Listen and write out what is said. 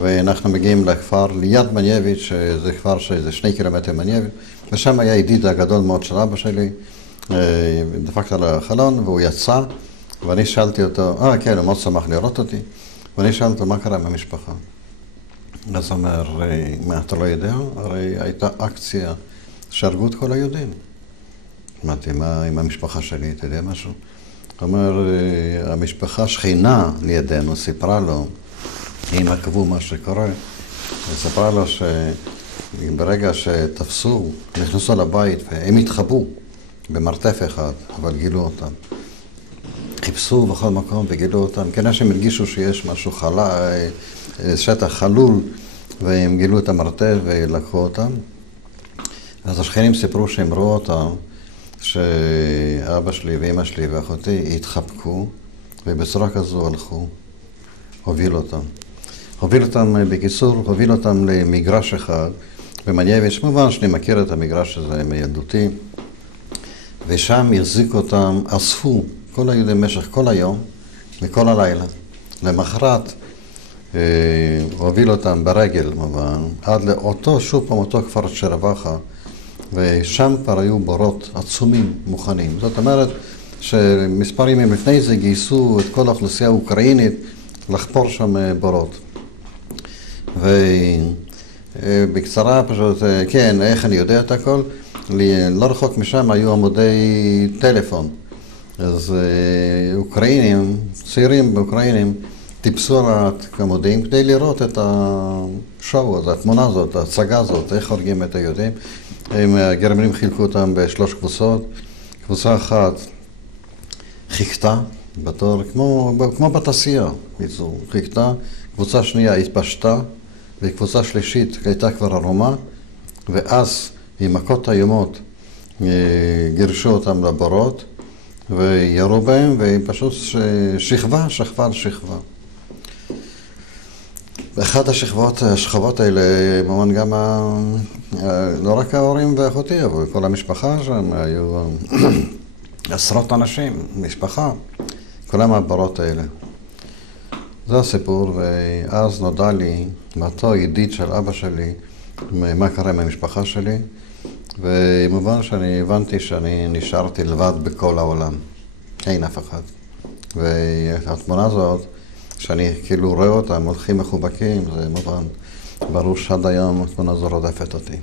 ואנחנו מגיעים לכפר ליד מנייביץ', שזה כפר שזה 2 קילומטר מנייביץ', ושם היה ידיד הגדול מאוד של אבא שלי, דפקת על החלון והוא יצא, ואני שאלתי אותו, כן, הוא מאוד שמח לראות אותי, ואני שאלתי אותו, מה קרה עם המשפחה? אז הוא אומר, מה אתה לא יודע? הרי הייתה אקציה שהרגו את כל היהודים. אמרתי, מה עם המשפחה שלי, אתה יודע משהו? הוא אומר, המשפחה שכינה לידינו, סיפרה לו, אם עקבו מה שקורה, סיפרה לו שברגע שתפסו, נכנסו לבית והם התחבאו במרתף אחד, אבל גילו אותם. חיפשו בכל מקום וגילו אותם, כנראה שהם הרגישו שיש משהו שטח חלול, והם גילו את המרתף ולקחו אותם. אז השכנים סיפרו שהם ראו אותם, שאבא שלי ואמא שלי ואחותי התחבקו, ובצורה כזו הלכו, הוביל אותם, בקיצור, הוביל אותם למגרש אחד, במנייביץ', כמובן שאני מכיר את המגרש הזה מילדותי, ושם החזיקו אותם, אספו כל היהודים במשך כל היום וכל הלילה. למחרת הוביל אותם ברגל, כמובן, עד לאותו, שוב פעם אותו כפר שרבחה, ושם כבר היו בורות עצומים מוכנים. זאת אומרת שמספר ימים לפני זה גייסו את כל האוכלוסייה האוקראינית לחפור שם בורות. ובקצרה פשוט, כן, איך אני יודע את הכל? לא רחוק משם היו עמודי טלפון. אז אוקראינים, צעירים באוקראינים, טיפסו על העמודים כדי לראות את השואו הזה, התמונה הזאת, ההצגה הזאת, איך הורגים את היהודים. הגרמנים חילקו אותם ב3 קבוצות. קבוצה אחת חיכתה בתור, כמו בתעשייה, חיכתה. קבוצה שנייה התפשטה, וקבוצה שלישית הייתה כבר ערומה, ואז עם מכות איומות גירשו אותם לבורות, וירו בהם, ופשוט שכבה על שכבה. באחת השכבות האלה, ממש גם, לא רק ההורים ואחותי, אבל כל המשפחה שם, היו עשרות אנשים, משפחה, כולם הבורות האלה. זה הסיפור, ואז נודע לי, מאותו ידיד של אבא שלי, מה קרה עם המשפחה שלי, ומובן שאני הבנתי שאני נשארתי לבד בכל העולם. אין אף אחד. והתמונה הזאת, שאני כאילו רואה אותם, הולכים מחובקים, זה מובן, ברור שעד היום התמונה הזו רודפת אותי.